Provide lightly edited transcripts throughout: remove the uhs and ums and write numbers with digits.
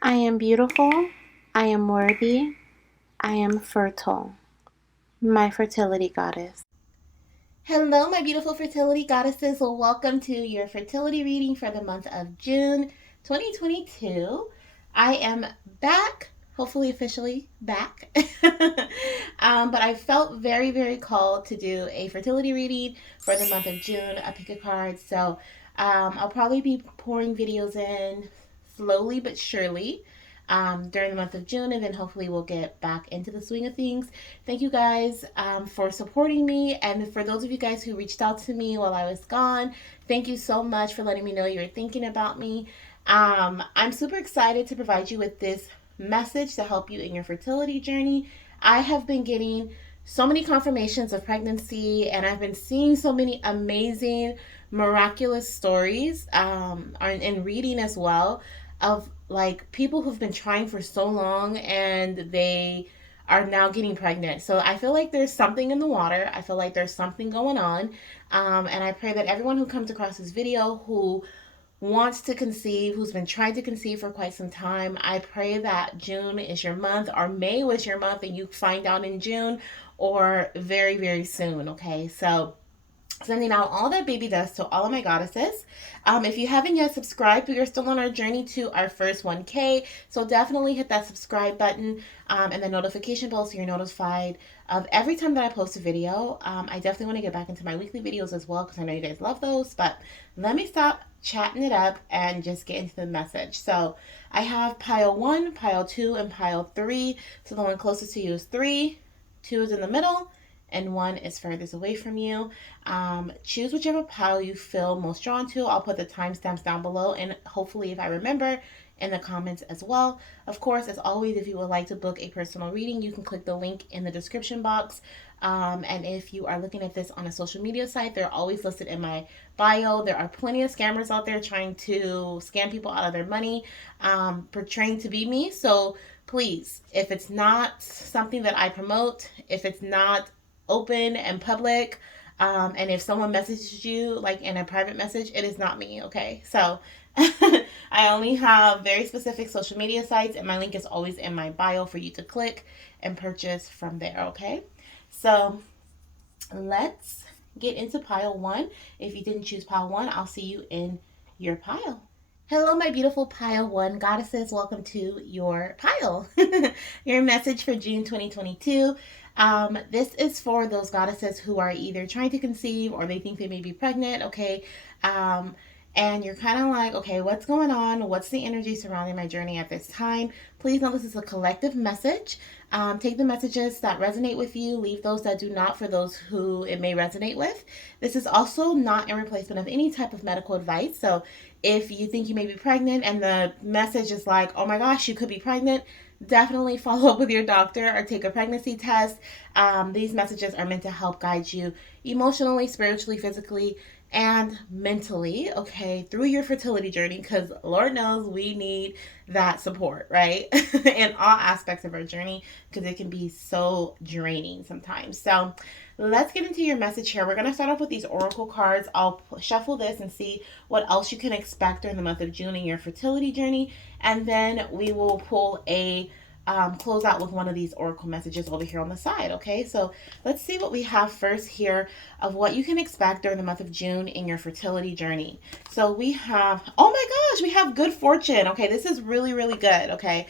I am beautiful. I am worthy. I am fertile. My fertility goddess. Hello, my beautiful fertility goddesses. Well, welcome to your fertility reading for the month of June 2022. I am back, hopefully officially back. But I felt very, very called to do a fertility reading for the month of June, a pick a card. So I'll probably be pouring videos in slowly but surely during the month of June, and then hopefully we'll get back into the swing of things. Thank you guys for supporting me, and for those of you guys who reached out to me while I was gone, thank you so much for letting me know you were thinking about me. I'm super excited to provide you with this message to help you in your fertility journey. I have been getting so many confirmations of pregnancy, and I've been seeing so many amazing, miraculous stories and reading as well of like people who've been trying for so long and they are now getting pregnant. So I feel like there's something in the water. I feel like there's something going on. And I pray that everyone who comes across this video who wants to conceive, who's been trying to conceive for quite some time, I pray that June is your month, or May was your month, and you find out in June or very, very soon. Okay. So sending out all that baby dust to all of my goddesses. If you haven't yet subscribed, we are still on our journey to our first 1K. So definitely hit that subscribe button and the notification bell so you're notified of every time that I post a video. I definitely want to get back into my weekly videos as well because I know you guys love those. But let me stop chatting it up and just get into the message. So I have pile 1, pile 2, and pile 3. So the one closest to you is 3, 2 is in the middle, and 1 is furthest away from you. Choose whichever pile you feel most drawn to. I'll put the timestamps down below, and hopefully, if I remember, in the comments as well. Of course, as always, if you would like to book a personal reading, you can click the link in the description box. And if you are looking at this on a social media site, they're always listed in my bio. There are plenty of scammers out there trying to scam people out of their money, portraying to be me. So please, if it's not something that I promote, if it's not open and public, and if someone messages you like in a private message, it is not me. Okay, so I only have very specific social media sites, and my link is always in my bio for you to click and purchase from there. Okay, so let's get into pile 1. If you didn't choose pile 1, I'll see you in your pile. Hello, my beautiful pile 1 goddesses. Welcome to your pile. Your message for June 2022. This is for those goddesses who are either trying to conceive or they think they may be pregnant, okay? And you're kind of like, okay, what's going on? What's the energy surrounding my journey at this time? Please know this is a collective message. Take the messages that resonate with you, leave those that do not for those who it may resonate with. This is also not in replacement of any type of medical advice. So if you think you may be pregnant and the message is like, oh my gosh, you could be pregnant, definitely follow up with your doctor or take a pregnancy test. These messages are meant to help guide you emotionally, spiritually, physically, and mentally, okay, through your fertility journey, because Lord knows we need that support, right? In all aspects of our journey, because it can be so draining sometimes. So let's get into your message here. We're going to start off with these oracle cards. I'll shuffle this and see what else you can expect during the month of June in your fertility journey, and then we will pull a close out with one of these oracle messages over here on the side. Okay, so let's see what we have first here of what you can expect during the month of June in your fertility journey. So we have, oh my gosh, we have good fortune. Okay, this is really, really good. Okay,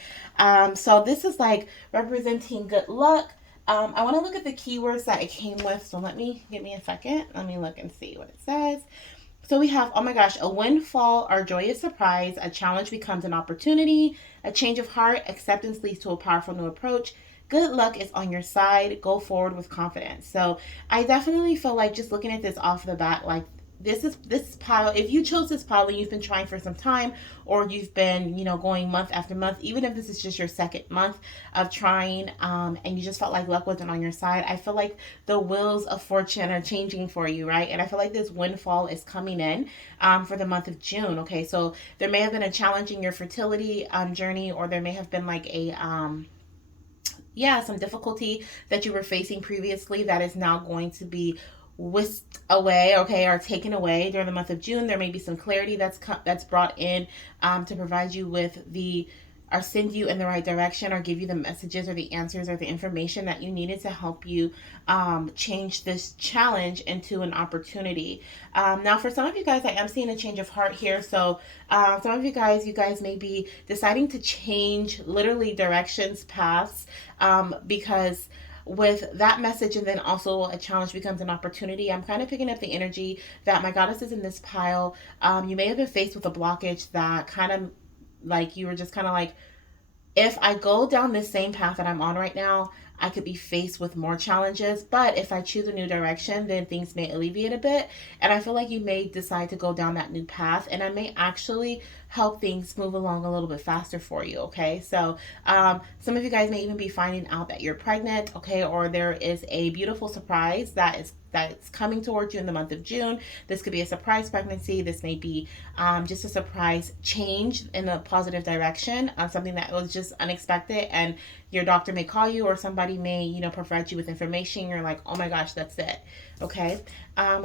so this is like representing good luck. I want to look at the keywords that it came with. So give me a second. Let me look and see what it says. So we have, oh my gosh, a windfall or joyous surprise, a challenge becomes an opportunity, a change of heart, acceptance leads to a powerful new approach. Good luck is on your side. Go forward with confidence. So I definitely feel like just looking at this off the bat, like this pile, if you chose this pile and you've been trying for some time, or you've been going month after month, even if this is just your second month of trying, and you just felt like luck wasn't on your side, I feel like the wheels of fortune are changing for you, right? And I feel like this windfall is coming in for the month of June. Okay, so there may have been a challenge in your fertility journey, or there may have been like a some difficulty that you were facing previously that is now going to be whisked away, okay, or taken away during the month of June. There may be some clarity that's brought in to provide you with the or send you in the right direction, or give you the messages or the answers or the information that you needed to help you change this challenge into an opportunity. Now, for some of you guys, I am seeing a change of heart here. So some of you guys may be deciding to change literally directions, paths, because with that message and then also a challenge becomes an opportunity. I'm kind of picking up the energy that my goddess is in this pile. You may have been faced with a blockage that kind of like you were just kind of like, if I go down this same path that I'm on right now, I could be faced with more challenges. But if I choose a new direction, then things may alleviate a bit. And I feel like you may decide to go down that new path, and I may actually help things move along a little bit faster for you. Okay. So some of you guys may even be finding out that you're pregnant. Okay. Or there is a beautiful surprise that's coming towards you in the month of June. This could be a surprise pregnancy. This may be just a surprise change in a positive direction, something that was just unexpected, and your doctor may call you or somebody may, provide you with information. You're like, oh my gosh, that's it. Okay.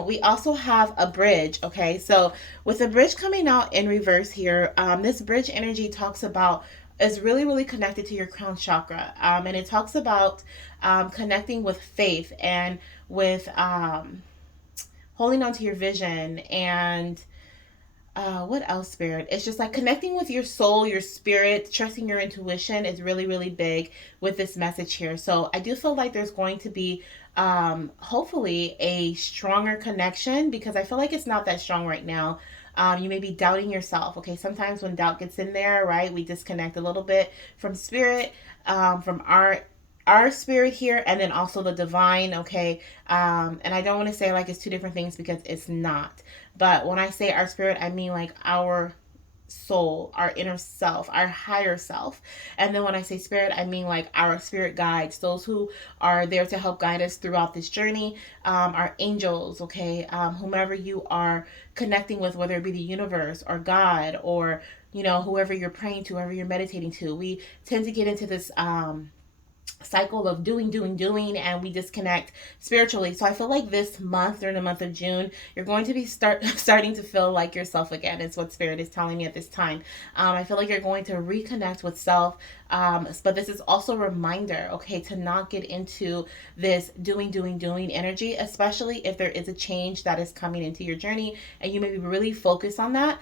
We also have a bridge. Okay. So with the bridge coming out in reverse here, this bridge energy talks about is really, really connected to your crown chakra. And it talks about connecting with faith and with holding on to your vision and what else, Spirit? It's just like connecting with your soul, your spirit, trusting your intuition is really, really big with this message here. So I do feel like there's going to be hopefully a stronger connection, because I feel like it's not that strong right now. You may be doubting yourself. Okay, sometimes when doubt gets in there, right, we disconnect a little bit from spirit, from our spirit here, and then also the divine. Okay, and I don't want to say like it's two different things, because it's not. But when I say our spirit, I mean like our soul, our inner self, our higher self. And then when I say spirit, I mean like our spirit guides, those who are there to help guide us throughout this journey, our angels. Okay, whomever you are connecting with, whether it be the universe or God, or whoever you're praying to, whoever you're meditating to. We tend to get into this cycle of doing, and we disconnect spiritually. So I feel like this month, during the month of June, you're going to be starting to feel like yourself again. It's what Spirit is telling me at this time. I feel like you're going to reconnect with self. But this is also a reminder, okay, to not get into this doing energy, especially if there is a change that is coming into your journey and you may be really focused on that.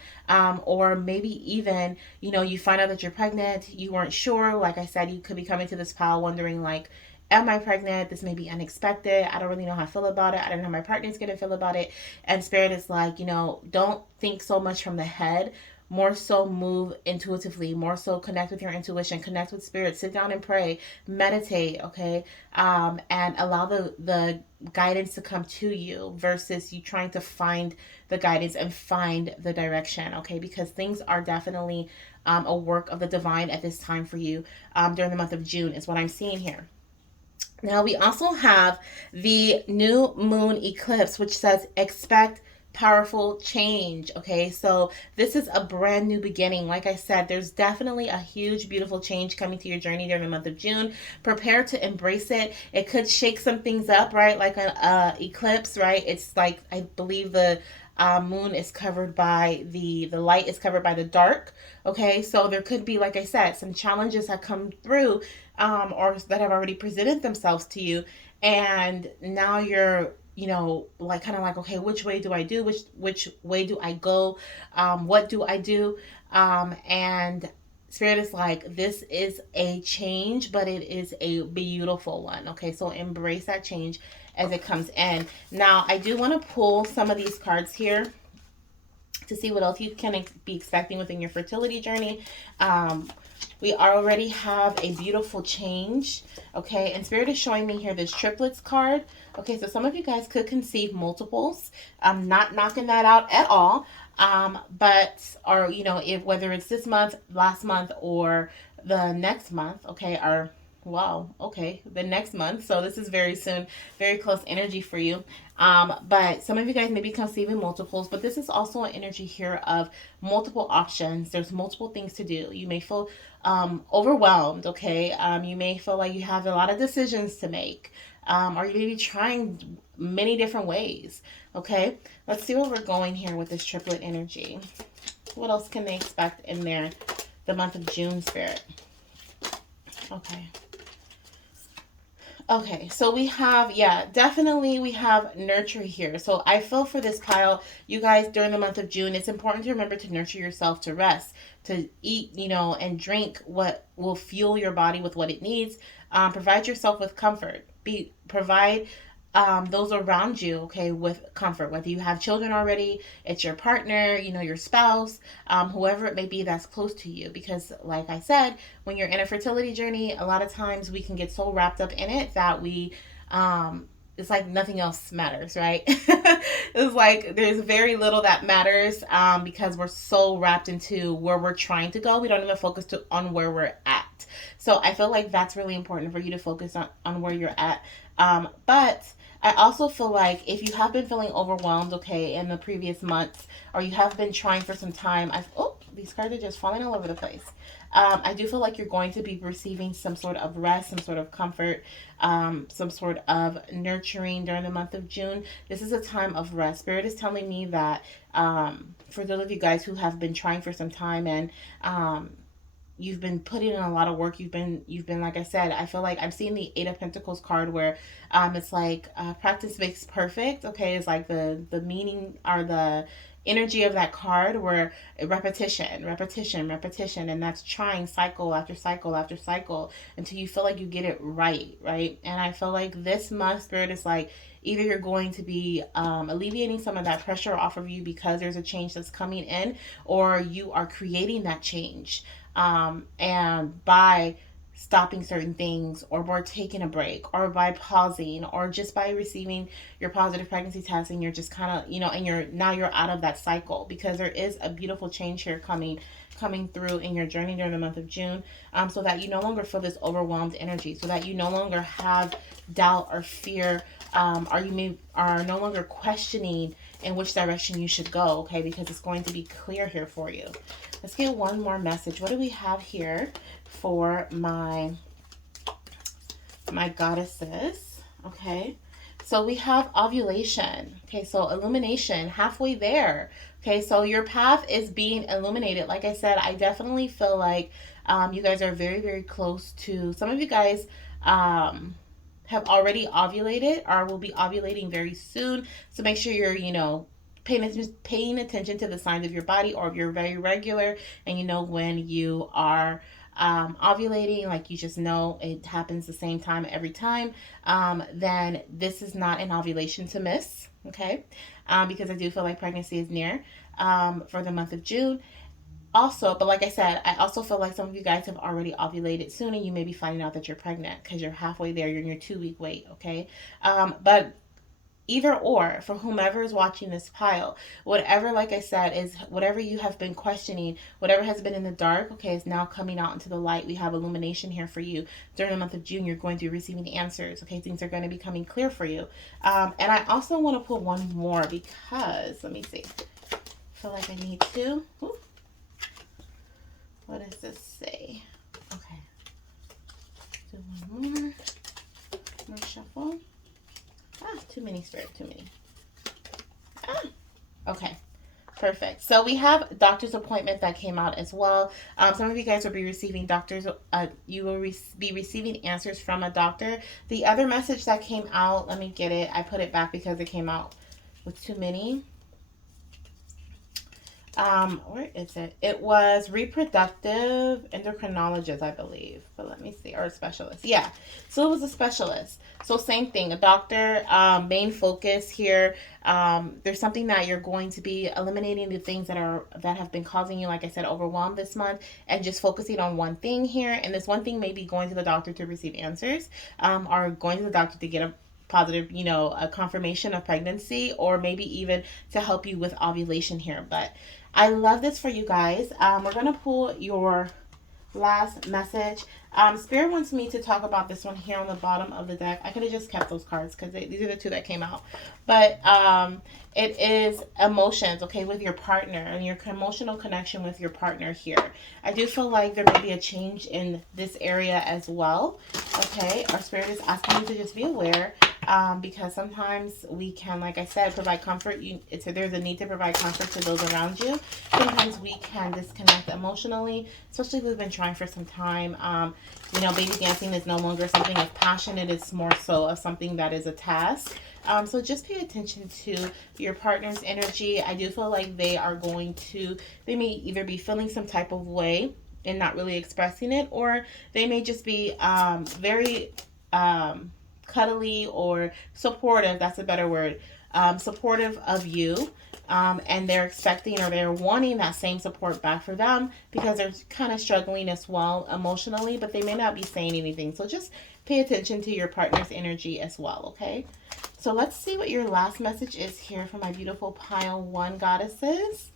Or maybe even, you find out that you're pregnant, you weren't sure. Like I said, you could be coming to this pile wondering like, am I pregnant? This may be unexpected. I don't really know how I feel about it. I don't know how my partner's going to feel about it. And Spirit is like, don't think so much from the head. More so move intuitively, more so connect with your intuition, connect with spirit, sit down and pray, meditate, okay? And allow the guidance to come to you versus you trying to find the guidance and find the direction, okay? Because things are definitely a work of the divine at this time for you during the month of June is what I'm seeing here. Now we also have the new moon eclipse, which says expect powerful change. Okay, so this is a brand new beginning. Like I said, there's definitely a huge, beautiful change coming to your journey during the month of June. Prepare to embrace it. It could shake some things up, right? Like an eclipse, right? It's like, I believe the moon is covered by the light is covered by the dark. Okay, so there could be, like I said, some challenges that come through or that have already presented themselves to you, and now you're like kind of like, okay, which way do I do? Which way do I go? What do I do? And Spirit is like, this is a change, but it is a beautiful one. Okay, so embrace that change as it comes in. Now, I do want to pull some of these cards here to see what else you can be expecting within your fertility journey. We already have a beautiful change, okay? And Spirit is showing me here this triplets card. Okay, so some of you guys could conceive multiples. I'm not knocking that out at all. But, or, if whether it's this month, last month, or the next month, okay, or wow, okay, the next month. So this is very soon, very close energy for you. But some of you guys may be conceiving multiples, but this is also an energy here of multiple options. There's multiple things to do. You may feel overwhelmed, okay? You may feel like you have a lot of decisions to make, or you may be trying many different ways, okay? Let's see where we're going here with this triplet energy. What else can they expect in their the month of June, Spirit. Okay. Okay, so we have, yeah, definitely we have nurture here. So I feel for this pile, you guys, during the month of June, it's important to remember to nurture yourself, to rest, to eat, and drink what will fuel your body with what it needs. Provide yourself with comfort. Provide those around you, okay, with comfort. Whether you have children already, it's your partner, your spouse, whoever it may be that's close to you. Because, like I said, when you're in a fertility journey, a lot of times we can get so wrapped up in it that it's like nothing else matters, right? It's like there's very little that matters because we're so wrapped into where we're trying to go. We don't even focus on where we're at. So I feel like that's really important for you to focus on where you're at. But I also feel like if you have been feeling overwhelmed, okay, in the previous months, or you have been trying for some time, these cards are just falling all over the place. I do feel like you're going to be receiving some sort of rest, some sort of comfort, some sort of nurturing during the month of June. This is a time of rest. Spirit is telling me that for those of you guys who have been trying for some time and you've been putting in a lot of work. You've been like I said, I feel like I'm seeing the Eight of Pentacles card where it's like practice makes perfect. Okay, it's like the meaning or the energy of that card where repetition, and that's trying cycle after cycle after cycle until you feel like you get it right. And I feel like this month, Spirit is like either you're going to be alleviating some of that pressure off of you because there's a change that's coming in, or you are creating that change. And by stopping certain things, or by taking a break, or by pausing, or just by receiving your positive pregnancy test, and you're just kind of, and you're out of that cycle, because there is a beautiful change here coming through in your journey during the month of June, so that you no longer feel this overwhelmed energy, so that you no longer have doubt or fear, or you are no longer questioning in which direction you should go, okay, because it's going to be clear here for you. Let's get one more message. What do we have here for my goddesses? Okay, so we have ovulation. Okay, so illumination, halfway there. Okay, so your path is being illuminated. Like I said, I definitely feel like you guys are very, very close to, some of you guys have already ovulated or will be ovulating very soon. So make sure you're, paying attention to the signs of your body, or if you're very regular and when you are ovulating, like you just know it happens the same time every time, then this is not an ovulation to miss, okay? Because I do feel like pregnancy is near for the month of June. Also, but like I said, I also feel like some of you guys have already ovulated soon, and you may be finding out that you're pregnant because you're halfway there. You're in your 2-week wait, okay? But either or, for whomever is watching this pile, whatever, like I said, is whatever you have been questioning, whatever has been in the dark, okay, is now coming out into the light. We have illumination here for you. During the month of June, you're going to be receiving answers, okay? Things are going to be coming clear for you. And I also want to pull one more because, let me see. I feel like I need to. Ooh. What does this say? Okay. Do one more shuffle. Too many, Spirit, too many. Okay, perfect. So we have doctor's appointment that came out as well. Some of you guys will be receiving you will be receiving answers from a doctor. The other message that came out, let me get it. I put it back because it came out with too many. Where is it? It was reproductive endocrinologist, I believe. But let me see. Or a specialist. Yeah. So it was a specialist. So same thing. A doctor, main focus here. There's something that you're going to be eliminating the things that have been causing you, like I said, overwhelmed this month, and just focusing on one thing here. And this one thing may be going to the doctor to receive answers, or going to the doctor to get a positive, a confirmation of pregnancy, or maybe even to help you with ovulation here. But I love this for you guys. We're going to pull your last message. Spirit wants me to talk about this one here on the bottom of the deck. I could have just kept those cards because these are the two that came out. But it is emotions, okay, with your partner and your emotional connection with your partner here. I do feel like there may be a change in this area as well, okay? Our Spirit is asking you to just be aware because sometimes we can, like I said, provide comfort. There's a need to provide comfort to those around you. Sometimes we can disconnect emotionally, especially if we've been trying for some time. Baby dancing is no longer something of passion. It is more so of something that is a task. So just pay attention to your partner's energy. I do feel like they may either be feeling some type of way and not really expressing it, or they may just be very cuddly or supportive. That's a better word. Supportive of you. And they're expecting or they're wanting that same support back for them because they're kind of struggling as well emotionally, but they may not be saying anything. So just pay attention to your partner's energy as well, okay? So let's see what your last message is here for my beautiful pile 1 goddesses.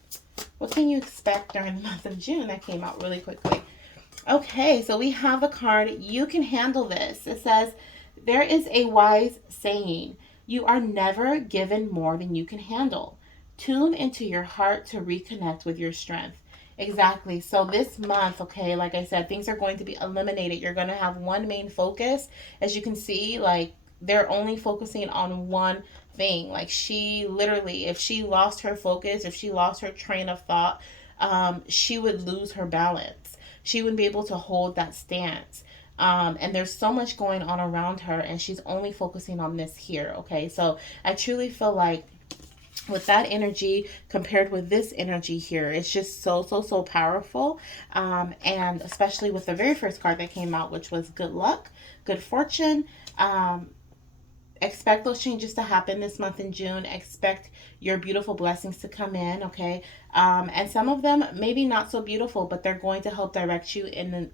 What can you expect during the month of June? That came out really quickly. Okay, so we have a card. You can handle this. It says, there is a wise saying, you are never given more than you can handle. Tune into your heart to reconnect with your strength. Exactly. So this month, okay, like I said, things are going to be eliminated. You're going to have one main focus. As you can see, like they're only focusing on one thing. Like she literally, if she lost her focus, if she lost her train of thought, she would lose her balance. She wouldn't be able to hold that stance. And there's so much going on around her, and she's only focusing on this here. Okay, so I truly feel like with that energy compared with this energy here, it's just so powerful. And especially with the very first card that came out, which was good luck, good fortune. Expect those changes to happen this month in June. Expect your beautiful blessings to come in, okay? And some of them maybe not so beautiful, but they're going to help direct you in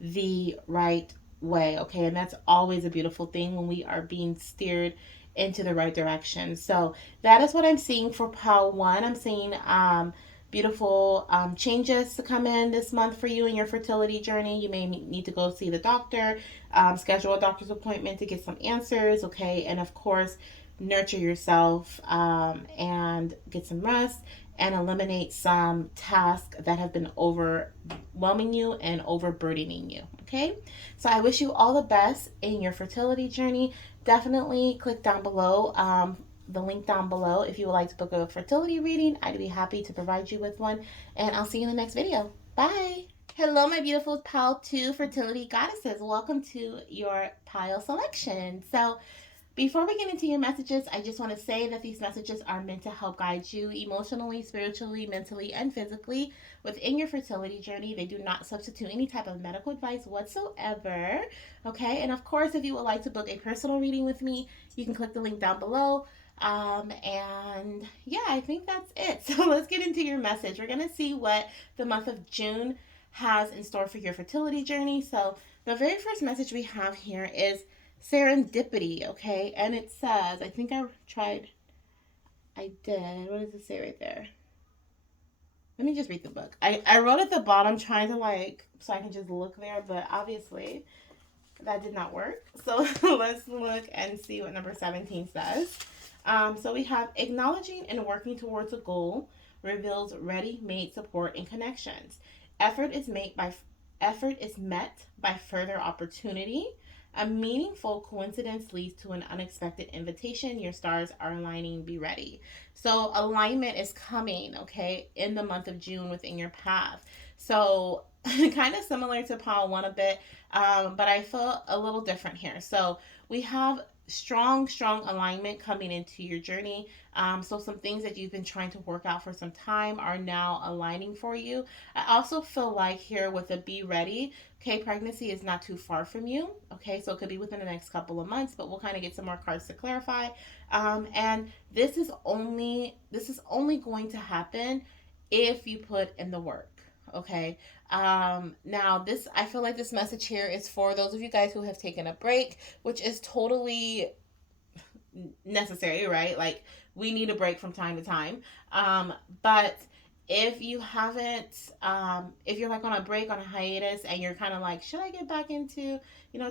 the right way, okay? And that's always a beautiful thing when we are being steered into the right direction. So that is what I'm seeing for pile 1. I'm seeing beautiful changes to come in this month for you in your fertility journey. You may need to go see the doctor, schedule a doctor's appointment to get some answers, okay? And of course, nurture yourself and get some rest and eliminate some tasks that have been overwhelming you and overburdening you, okay? So I wish you all the best in your fertility journey. Definitely click down below the link down below if you would like to book a fertility reading. I'd be happy to provide you with one, and I'll see you in the next video. Bye. Hello, my beautiful pile 2 fertility goddesses. Welcome to your pile selection. So before we get into your messages, I just want to say that these messages are meant to help guide you emotionally, spiritually, mentally, and physically within your fertility journey. They do not substitute any type of medical advice whatsoever. Okay, and of course, if you would like to book a personal reading with me, you can click the link down below. And yeah, I think that's it. So let's get into your message. We're going to see what the month of June has in store for your fertility journey. So the very first message we have here is serendipity, okay? And it says, I think I did. What does it say right there? Let me just read the book. I wrote at the bottom trying to so I can just look there, but obviously that did not work. So let's look and see what number 17 says. So we have acknowledging and working towards a goal reveals ready-made support and connections. Effort is met by further opportunity. A meaningful coincidence leads to an unexpected invitation. Your stars are aligning. Be ready. So alignment is coming, okay, in the month of June within your path. So kind of similar to pile 1 a bit, but I feel a little different here. So we have strong alignment coming into your journey. So some things that you've been trying to work out for some time are now aligning for you. I also feel like here with the be ready, okay, pregnancy is not too far from you. Okay, so it could be within the next couple of months, but we'll kind of get some more cards to clarify. And this is only going to happen if you put in the work. Okay. Now I feel like this message here is for those of you guys who have taken a break, which is totally necessary, right? Like we need a break from time to time. But if you haven't, if you're like on a break, on a hiatus, and you're kind of like, should I get back into,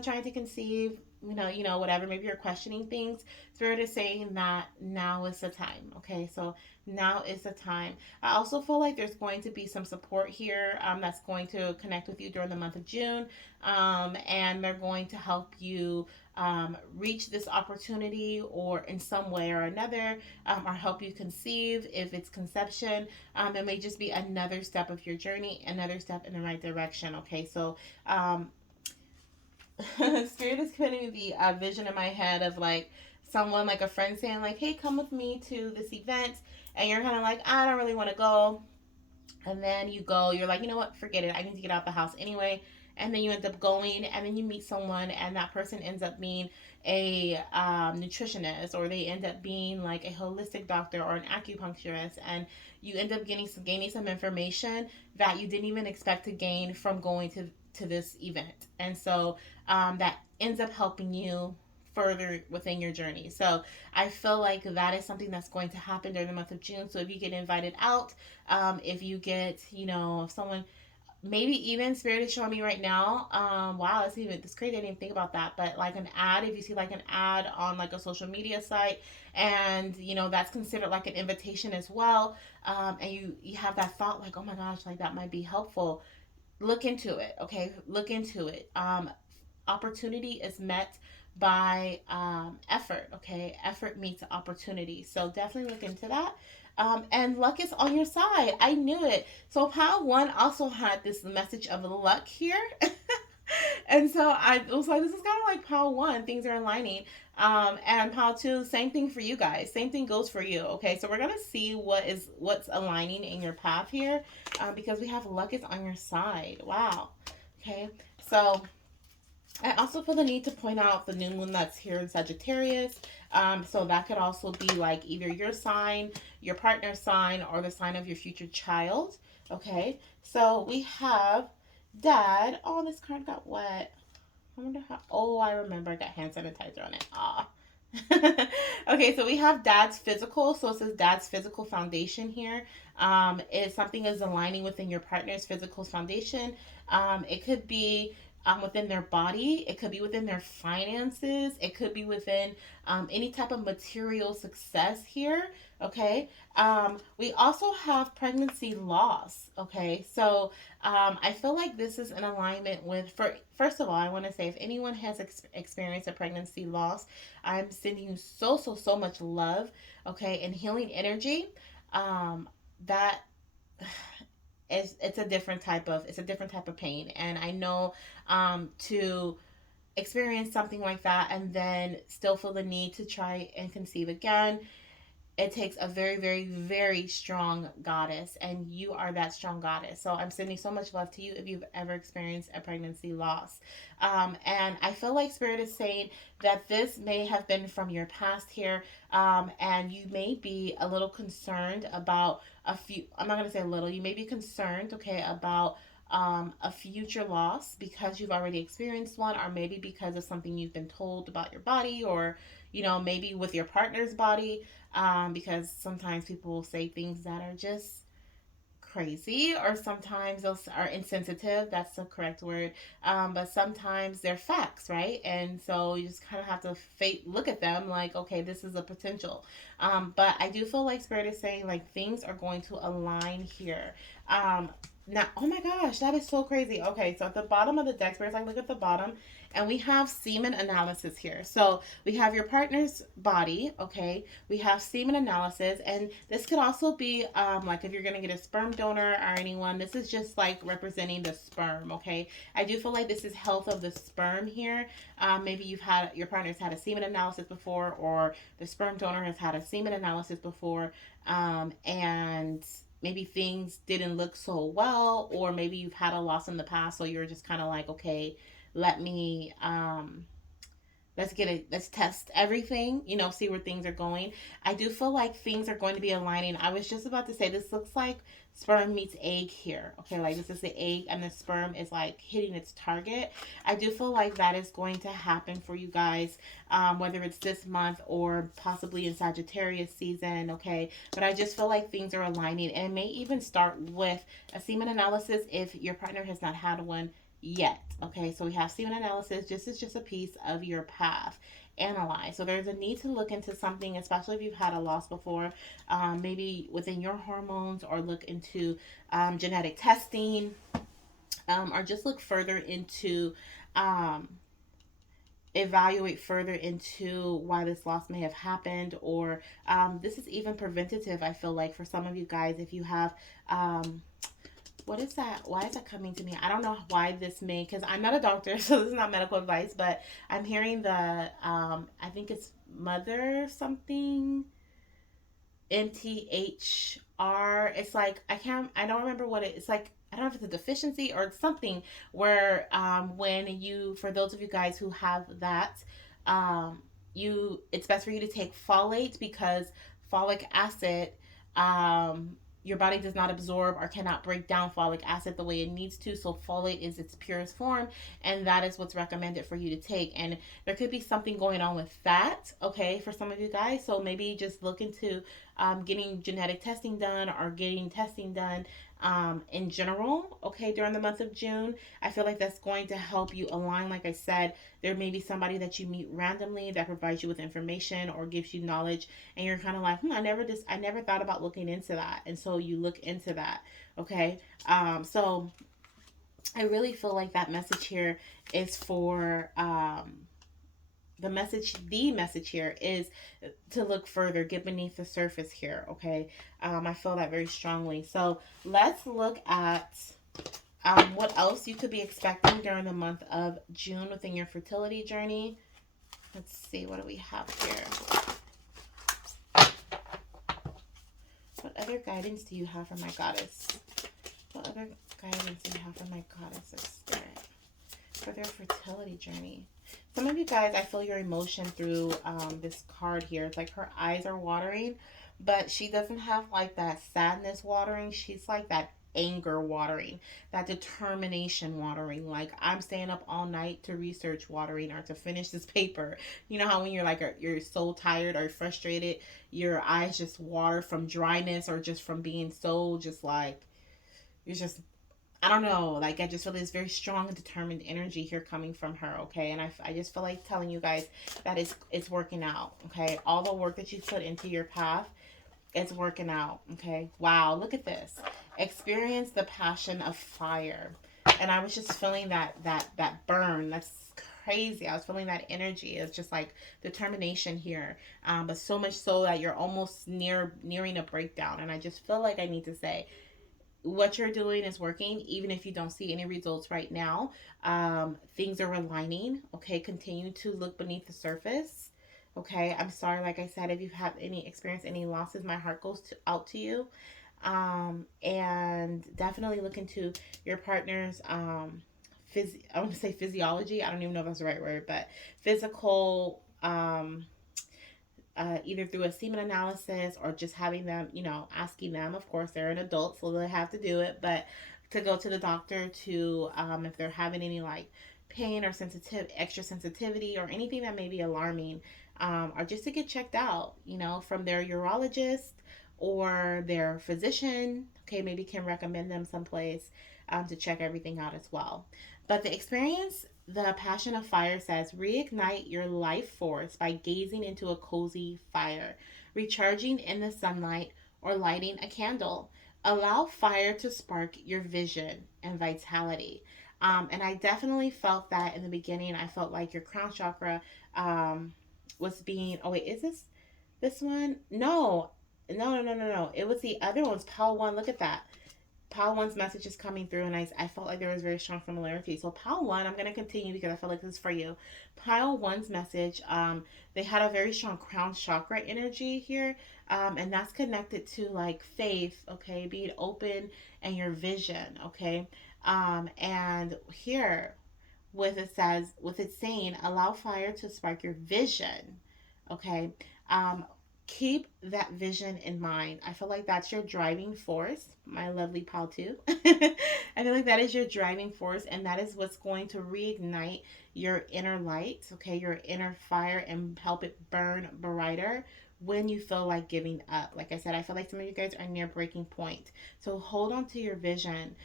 trying to conceive? whatever, maybe you're questioning things, Spirit is saying that now is the time. Okay, so now is the time. I also feel like there's going to be some support here, that's going to connect with you during the month of June, and they're going to help you reach this opportunity or in some way or another, or help you conceive if it's conception. It may just be another step of your journey, another step in the right direction. Okay, so Spirit is putting the vision in my head of like someone, like a friend saying like, hey, come with me to this event, and you're kind of like, I don't really want to go, and then you go, you're like, you know what, forget it, I need to get out the house anyway, and then you end up going, and then you meet someone, and that person ends up being a nutritionist, or they end up being like a holistic doctor or an acupuncturist, and you end up gaining some information that you didn't even expect to gain from going to this event, and so that ends up helping you further within your journey. So I feel like that is something that's going to happen during the month of June. So if you get invited out, if you get, if someone, maybe even Spirit is showing me right now, wow, that's crazy, I didn't even think about that, but like an ad, if you see like an ad on like a social media site, and that's considered like an invitation as well, and you have that thought like, oh my gosh, like that might be helpful, look into it. Okay, look into it. Opportunity is met by effort. Okay, effort meets opportunity. So definitely look into that. And luck is on your side. I knew it. So pile one also had this message of luck here. And so I was like, this is kind of like pile one. Things are aligning. And pile two, same thing for you guys. Same thing goes for you. Okay, so we're gonna see what's aligning in your path here, because we have luck is on your side. Wow. Okay, so I also feel the need to point out the new moon that's here in Sagittarius. So that could also be like either your sign, your partner's sign, or the sign of your future child. Okay, so we have Dad. Oh, this card got wet. I wonder how. Oh, I remember I got hand sanitizer on it. Ah. Okay, so we have Dad's physical. So it says Dad's physical foundation here. If something is aligning within your partner's physical foundation, it could be within their body, it could be within their finances, it could be within any type of material success here. Okay, we also have pregnancy loss. Okay, so I feel like this is in alignment with, first of all, I want to say if anyone has experienced a pregnancy loss, I'm sending you so much love, okay, and healing energy. That it's a different type of pain, and I know to experience something like that and then still feel the need to try and conceive again, it takes a very strong goddess, and you are that strong goddess. So I'm sending so much love to you if you've ever experienced a pregnancy loss. And I feel like Spirit is saying that this may have been from your past here, and you may be a little concerned about I'm not going to say a little, you may be concerned, okay, about a future loss because you've already experienced one, or maybe because of something you've been told about your body, or maybe with your partner's body, because sometimes people will say things that are just crazy, or sometimes those are insensitive. That's the correct word. But sometimes they're facts, right? And so you just kind of have to look at them like, okay, this is a potential. But I do feel like Spirit is saying like things are going to align here. Now, oh my gosh, that is so crazy. Okay, so at the bottom of the deck, Spirit's like, look at the bottom, and we have semen analysis here. So we have your partner's body, okay? We have semen analysis, and this could also be like if you're gonna get a sperm donor or anyone. This is just like representing the sperm, okay? I do feel like this is health of the sperm here. Maybe your partner's had a semen analysis before, or the sperm donor has had a semen analysis before, and maybe things didn't look so well, or maybe you've had a loss in the past, so you're just kind of like, okay, let me let's test everything, see where things are going. I do feel like things are going to be aligning. I was just about to say this looks like sperm meets egg here. Okay, like this is the egg and the sperm is like hitting its target. I do feel like that is going to happen for you guys, whether it's this month or possibly in Sagittarius season. Okay, but I just feel like things are aligning, and it may even start with a semen analysis if your partner has not had one yet. Okay, so we have semen analysis. This is just a piece of your path. Analyze. So there's a need to look into something, especially if you've had a loss before, maybe within your hormones, or look into genetic testing, or just look further into um, evaluate further into why this loss may have happened, or this is even preventative. I feel like for some of you guys, if you have what is that? Why is that coming to me? I don't know why this may, because I'm not a doctor, so this is not medical advice, but I'm hearing the, I think it's mother something, MTHR. It's like, I don't remember what it's like. I don't know if it's a deficiency or something where, when you, for those of you guys who have that, it's best for you to take folate, because folic acid, your body does not absorb or cannot break down folic acid the way it needs to. So folate is its purest form, and that is what's recommended for you to take. And there could be something going on with that, okay, for some of you guys. So maybe just look into getting genetic testing done, or getting testing done in general, okay, during the month of June. I feel like that's going to help you align. Like I said, there may be somebody that you meet randomly that provides you with information or gives you knowledge, and you're kind of like, I never thought about looking into that, and so you look into that, okay. So I really feel like that message here is for the message here is to look further, get beneath the surface here, okay. I feel that very strongly. So let's look at what else you could be expecting during the month of June within your fertility journey. Let's see, what do we have here? What other guidance do you have for my goddess? What other guidance do you have for my goddess of spirit for their fertility journey? Some of you guys, I feel your emotion through this card here. It's like her eyes are watering, but she doesn't have like that sadness watering. She's like that anger watering, that determination watering. Like, I'm staying up all night to research watering, or to finish this paper. You know how when you're like, you're so tired or frustrated, your eyes just water from dryness, or just from being so just like, you're just, I don't know, like, I just feel this very strong and determined energy here coming from her, okay? And I just feel like telling you guys that it's working out, okay? All the work that you put into your path, it's working out, okay? Wow, look at this. Experience the passion of fire. And I was just feeling that burn. That's crazy. I was feeling that energy. It's just like determination here, but so much so that you're almost nearing a breakdown. And I just feel like I need to say, what you're doing is working, even if you don't see any results right now. Things are aligning, okay. Continue to look beneath the surface, okay. I'm sorry, like I said, if you've had any experience any losses, my heart goes out to you. And definitely look into your partner's I want to say physiology, I don't even know if that's the right word, but physical, either through a semen analysis, or just having them, asking them. Of course, they're an adult, so they have to do it, but to go to the doctor to, if they're having any like pain or extra sensitivity, or anything that may be alarming, or just to get checked out, from their urologist or their physician. Okay, maybe can recommend them someplace to check everything out as well. But the Passion of Fire says, reignite your life force by gazing into a cozy fire, recharging in the sunlight, or lighting a candle. Allow fire to spark your vision and vitality. And I definitely felt that in the beginning. I felt like your crown chakra was being. Oh wait, is this one? No, no. It was the other one's Pal One. Look at that. Pal One's message is coming through, and I felt like there was very strong familiarity. So Pal One, I'm going to continue because I feel like this is for you. Pal One's message, they had a very strong crown chakra energy here, and that's connected to like faith, okay, being open, and your vision, okay. And here, with it saying, allow fire to spark your vision, okay. Um, Keep that vision in mind. I feel like that's your driving force, my lovely pal too. I feel like that is your driving force, and that is what's going to reignite your inner light, okay, your inner fire, and help it burn brighter when you feel like giving up. Like I said, I feel like some of you guys are near breaking point. So hold on to your vision.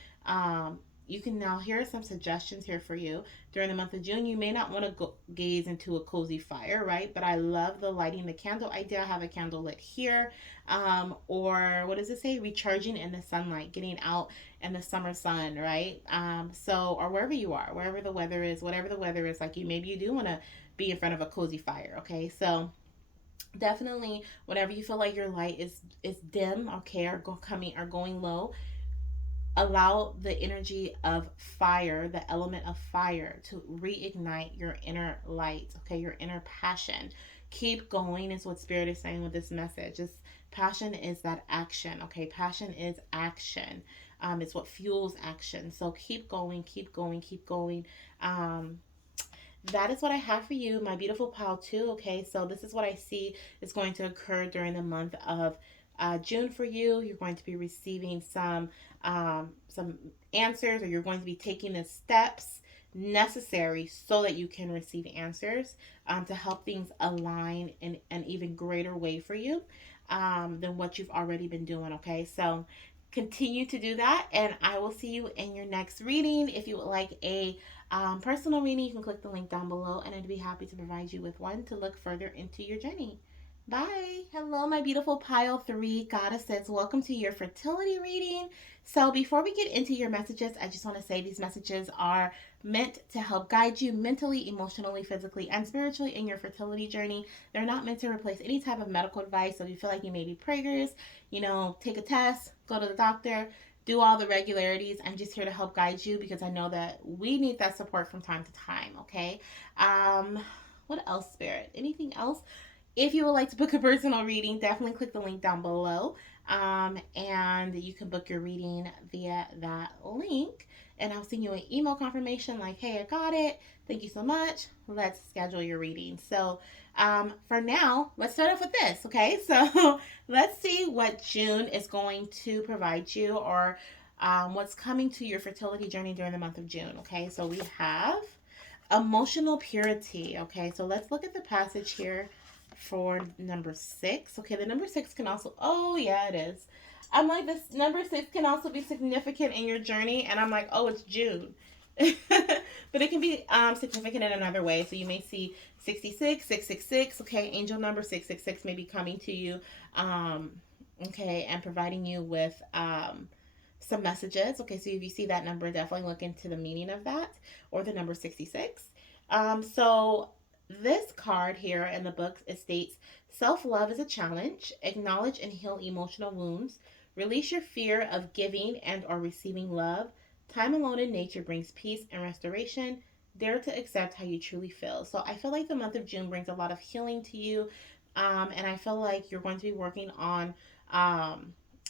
you can now, here are some suggestions here for you during the month of June. You may not want to go gaze into a cozy fire, right? But I love the lighting the candle idea. I have a candle lit here. Or what does it say? Recharging in the sunlight, getting out in the summer sun, right? So, or wherever you are, wherever the weather is, whatever the weather is like you, maybe you do want to be in front of a cozy fire, okay? So, definitely whenever you feel like your light is dim, okay, or coming or going low, allow the energy of fire, the element of fire, to reignite your inner light, okay, your inner passion. Keep going is what spirit is saying with this message. This passion is that action, okay? Passion is action. It's what fuels action. So keep going, keep going, keep going. um that is what I have for you, my beautiful pal, too. Okay, so this is what I see is going to occur during the month of June for you. You're going to be receiving some answers, or you're going to be taking the steps necessary so that you can receive answers, to help things align in an even greater way for you, than what you've already been doing. Okay, so continue to do that, and I will see you in your next reading. If you would like a personal reading, you can click the link down below, and I'd be happy to provide you with one to look further into your journey. Bye. Hello, my beautiful pile 3 goddesses. Welcome to your fertility reading. So, before we get into your messages, I just want to say these messages are meant to help guide you mentally, emotionally, physically, and spiritually in your fertility journey. They're not meant to replace any type of medical advice. So, if you feel like you may be preggers, take a test, go to the doctor, do all the regularities. I'm just here to help guide you because I know that we need that support from time to time, okay? What else, Spirit? Anything else? If you would like to book a personal reading, definitely click the link down below. And you can book your reading via that link. And I'll send you an email confirmation like, hey, I got it. Thank you so much. Let's schedule your reading. So, for now, let's start off with this, okay? So, let's see what June is going to provide you, or what's coming to your fertility journey during the month of June, okay? So, we have emotional purity, okay? So, let's look at the passage here for number 6. Okay, the number 6 can also, oh yeah, it is. I'm like, this number 6 can also be significant in your journey, and I'm like, oh, it's June. But it can be significant in another way. So you may see 66, 666. Okay, angel number 666 may be coming to you, okay, and providing you with some messages. Okay, so if you see that number, definitely look into the meaning of that, or the number 66. So this card here in the book, it states, self-love is a challenge. Acknowledge and heal emotional wounds. Release your fear of giving and or receiving love. Time alone in nature brings peace and restoration. Dare to accept how you truly feel. So I feel like the month of June brings a lot of healing to you. And I feel like you're going to be working on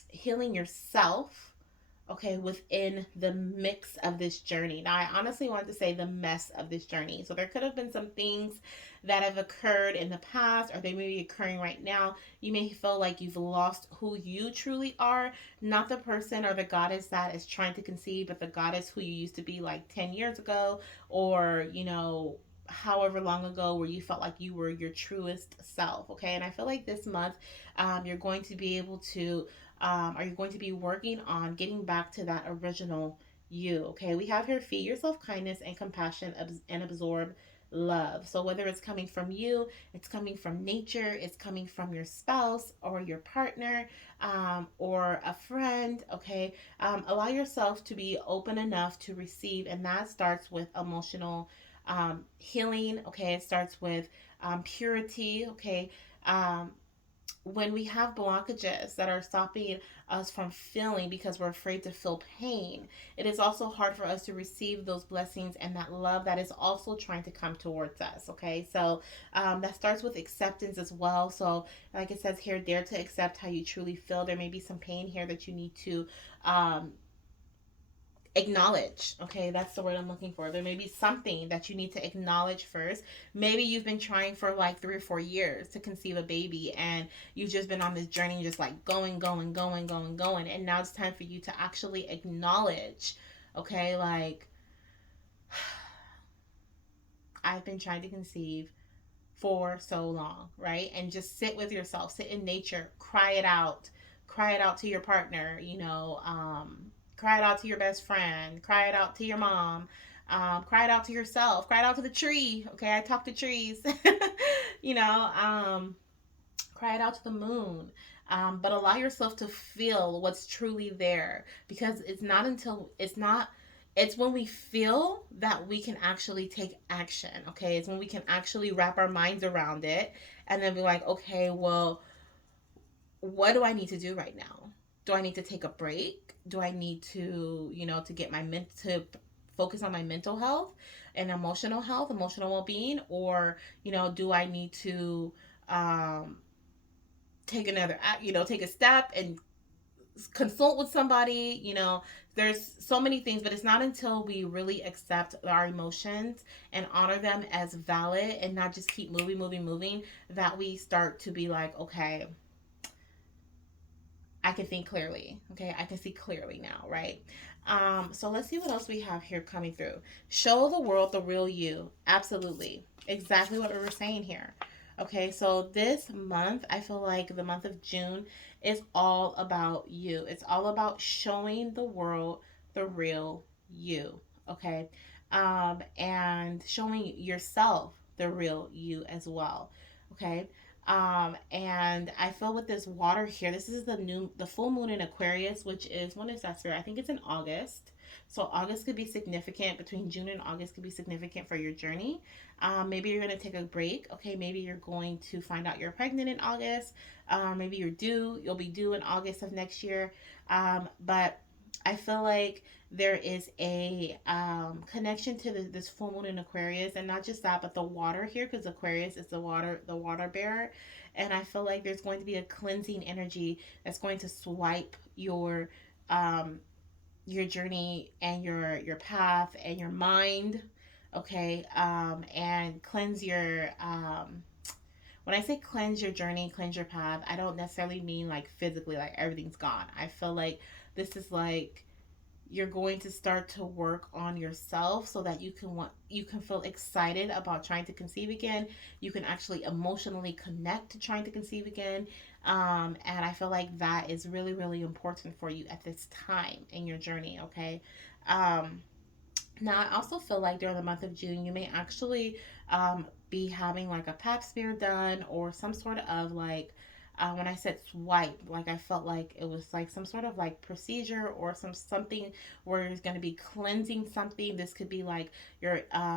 healing yourself, okay, within the mix of this journey. Now, I honestly want to say the mess of this journey. So there could have been some things that have occurred in the past, or they may be occurring right now. You may feel like you've lost who you truly are, not the person or the goddess that is trying to conceive, but the goddess who you used to be like 10 years ago, or, however long ago, where you felt like you were your truest self, okay? And I feel like this month, you're going to be able to are you going to be working on getting back to that original you? Okay, we have here, feed yourself kindness and compassion, and absorb love. So whether it's coming from you, it's coming from nature, it's coming from your spouse or your partner, or a friend. Okay, allow yourself to be open enough to receive, and that starts with emotional healing. Okay, it starts with purity. Okay. Um, when we have blockages that are stopping us from feeling because we're afraid to feel pain, it is also hard for us to receive those blessings and that love that is also trying to come towards us. Okay, so that starts with acceptance as well. So, like it says here, dare to accept how you truly feel. There may be some pain here that you need to um, acknowledge. Okay, that's the word I'm looking for. There may be something that you need to acknowledge first. Maybe you've been trying for like 3 or 4 years to conceive a baby, and you've just been on this journey, just like going, and now it's time for you to actually acknowledge, okay, like, I've been trying to conceive for so long, right? And just sit with yourself, sit in nature, cry it out to your partner, cry it out to your best friend, cry it out to your mom, cry it out to yourself, cry it out to the tree. Okay, I talk to trees. you know, cry it out to the moon. But allow yourself to feel what's truly there, because it's when we feel that we can actually take action. Okay, it's when we can actually wrap our minds around it and then be like, okay, well, what do I need to do right now? Do I need to take a break? Do I need to, to get to focus on my mental health and emotional well-being, or, do I need to um take another, take a step and consult with somebody? There's so many things, but it's not until we really accept our emotions and honor them as valid and not just keep moving that we start to be like, okay, I can think clearly. Okay, I can see clearly now, right? So let's see what else we have here coming through. Show the world the real you. Absolutely. Exactly what we were saying here. Okay, so this month, I feel like the month of June is all about you. It's all about showing the world the real you. Okay, and showing yourself the real you as well. Okay, and I feel with this water here, this is the full moon in Aquarius, which is, when is that, spirit? I think it's in August. So August could be significant. Between June and August could be significant for your journey. Maybe you're going to take a break. Okay, maybe you're going to find out you're pregnant in August. Maybe you'll be due in August of next year. But I feel like there is a connection to this full moon in Aquarius, and not just that, but the water here, because Aquarius is the water bearer, and I feel like there's going to be a cleansing energy that's going to swipe your journey and your path and your mind. Okay, and cleanse your when I say cleanse your journey, cleanse your path, I don't necessarily mean like physically, like everything's gone. I feel like this is like you're going to start to work on yourself so that you can feel excited about trying to conceive again. You can actually emotionally connect to trying to conceive again. And I feel like that is really, really important for you at this time in your journey. Okay. um, Now, I also feel like during the month of June, you may actually be having like a pap smear done, or some sort of like, when I said swipe, like I felt like it was like some sort of like procedure, or something where you're going to be cleansing something. This could be like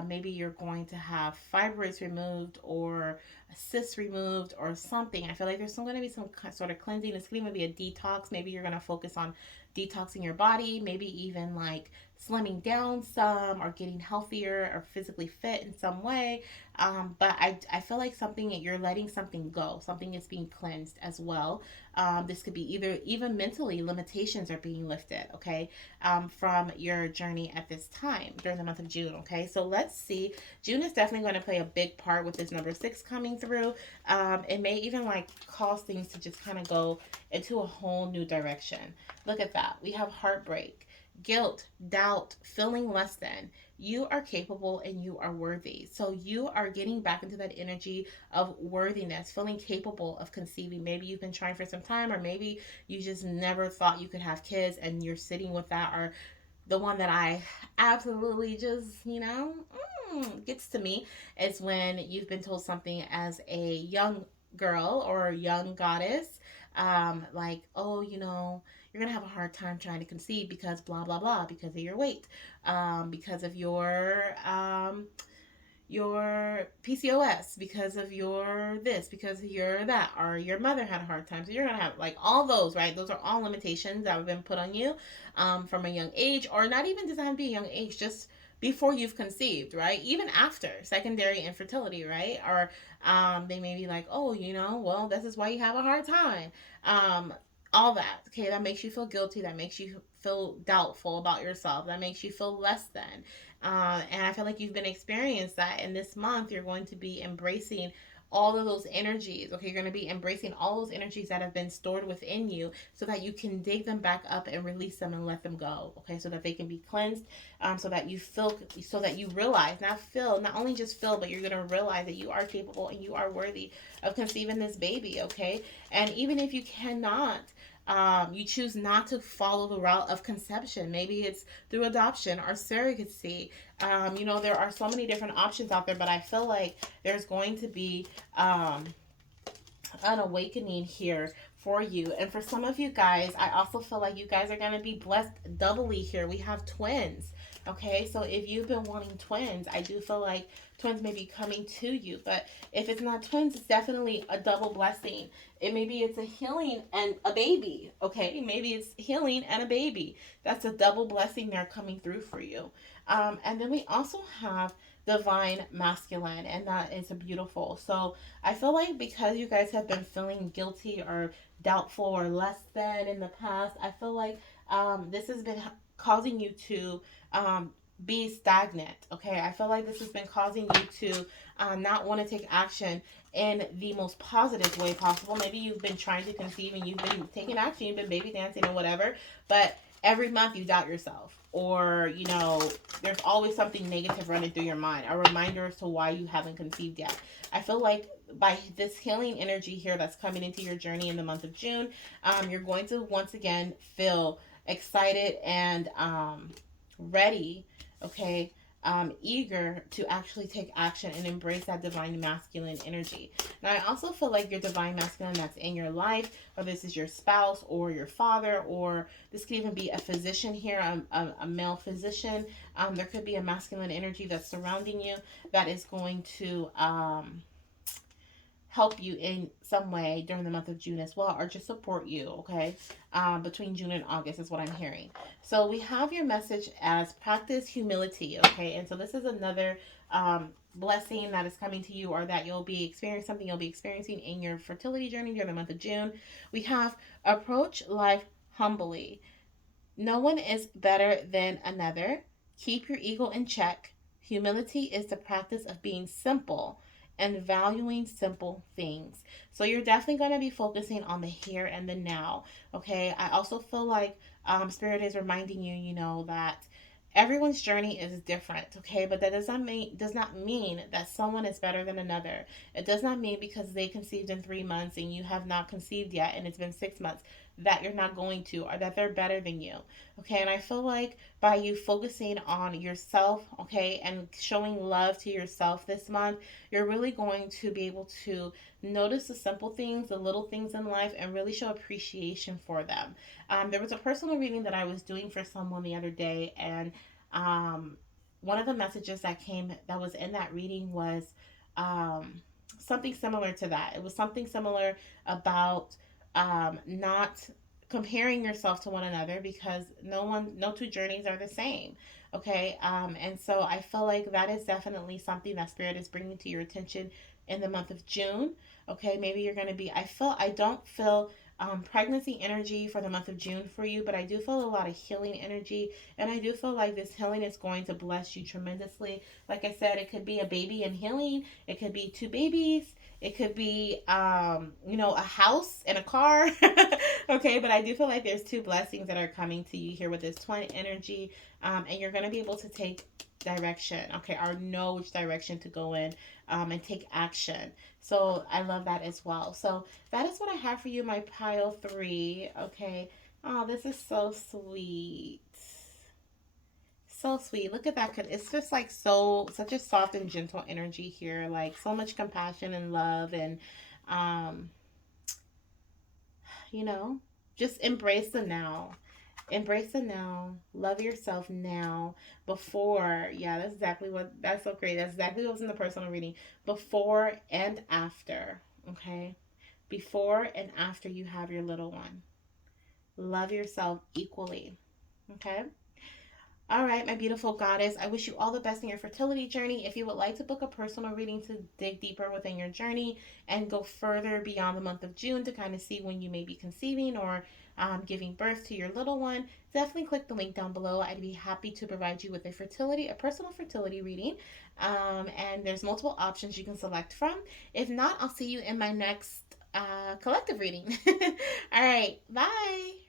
maybe you're going to have fibroids removed, or cysts removed, or something. I feel like there's going to be some sort of cleansing. It's going to be a detox. Maybe you're going to focus on detoxing your body, maybe even like slimming down some, or getting healthier or physically fit in some way. But I feel like you're letting something go, something is being cleansed as well. This could be either even mentally, limitations are being lifted, okay, from your journey at this time during the month of June. Okay, so let's see. June is definitely going to play a big part with this number 6 coming through. It may even like cause things to just kind of go into a whole new direction. Look at that. We have heartbreak, guilt, doubt, feeling less than. You are capable and you are worthy. So you are getting back into that energy of worthiness, feeling capable of conceiving. Maybe you've been trying for some time, or maybe you just never thought you could have kids and you're sitting with that. Or the one that I absolutely just, gets to me is when you've been told something as a young girl or a young goddess, like, oh, you're gonna have a hard time trying to conceive because blah blah blah, because of your weight, because of your PCOS, because of your this, because of your that, or your mother had a hard time. So you're gonna have like all those, right? Those are all limitations that have been put on you from a young age, or not even doesn't have to be a young age, just before you've conceived, right? Even after secondary infertility, right? Or they may be like, oh, well, this is why you have a hard time. All that, okay, that makes you feel guilty, that makes you feel doubtful about yourself, that makes you feel less than. And I feel like you've been experienced that, and this month you're going to be embracing all of those energies. Okay, you're going to be embracing all those energies that have been stored within you, so that you can dig them back up and release them and let them go. Okay, so that they can be cleansed, so that you realize, not only just feel, but you're going to realize that you are capable and you are worthy of conceiving this baby. Okay, and even if you cannot You choose not to follow the route of conception. Maybe it's through adoption or surrogacy. There are so many different options out there, but I feel like there's going to be an awakening here for you. And for some of you guys, I also feel like you guys are going to be blessed doubly here. We have twins. Okay, so if you've been wanting twins, I do feel like twins may be coming to you. But if it's not twins, it's definitely a double blessing. Maybe it's a healing and a baby. Okay, maybe it's healing and a baby. That's a double blessing there coming through for you. And then we also have divine masculine, and that is a beautiful. So I feel like because you guys have been feeling guilty or doubtful or less than in the past, I feel like this has been causing you to be stagnant. Okay, I feel like this has been causing you to not want to take action in the most positive way possible. Maybe you've been trying to conceive and you've been taking action, you've been baby dancing or whatever, but every month you doubt yourself, or there's always something negative running through your mind, a reminder as to why you haven't conceived yet. I feel like by this healing energy here that's coming into your journey in the month of June, you're going to once again feel excited and ready, okay, eager to actually take action and embrace that divine masculine energy. Now, I also feel like your divine masculine that's in your life, or this is your spouse or your father, or this could even be a physician here, a male physician. There could be a masculine energy that's surrounding you that is going to help you in some way during the month of June as well, or just support you, okay? Between June and August is what I'm hearing. So we have your message as practice humility, okay? And so this is another blessing that is coming to you, or that you'll be experiencing, something you'll be experiencing in your fertility journey during the month of June. We have approach life humbly. No one is better than another. Keep your ego in check. Humility is the practice of being simple and valuing simple things. So you're definitely going to be focusing on the here and the now. Okay. I also feel like Spirit is reminding you, that everyone's journey is different. Okay, but that does not mean that someone is better than another. It does not mean because they conceived in 3 months and you have not conceived yet and it's been 6 months that you're not going to, or that they're better than you. Okay, and I feel like by you focusing on yourself, okay, and showing love to yourself this month, you're really going to be able to notice the simple things, the little things in life, and really show appreciation for them. There was a personal reading that I was doing for someone the other day, and um, one of the messages that was in that reading was um, something similar to that. It was something similar about not comparing yourself to one another, because no two journeys are the same. Okay, and so I feel like that is definitely something that Spirit is bringing to your attention in the month of June. Okay, maybe you're going to be, I don't feel pregnancy energy for the month of June for you, but I do feel a lot of healing energy, and I do feel like this healing is going to bless you tremendously. Like I said, it could be a baby in healing, it could be two babies, it could be a house and a car. Okay, but I do feel like there's two blessings that are coming to you here with this twin energy, and you're going to be able to take direction, okay, or know which direction to go in, and take action. So I love that as well. So that is what I have for you, my pile three. Okay. Oh, this is so sweet. So sweet. Look at that. It's just like such a soft and gentle energy here. Like so much compassion and love, and um, you know, just embrace the now. Embrace the now. Love yourself now. Before, yeah, that's so great. That's exactly what was in the personal reading. Before and after. Okay. Before and after you have your little one. Love yourself equally. Okay. All right, my beautiful goddess. I wish you all the best in your fertility journey. If you would like to book a personal reading to dig deeper within your journey and go further beyond the month of June to kind of see when you may be conceiving or giving birth to your little one, definitely click the link down below. I'd be happy to provide you with a personal fertility reading. And there's multiple options you can select from. If not, I'll see you in my next collective reading. All right, bye.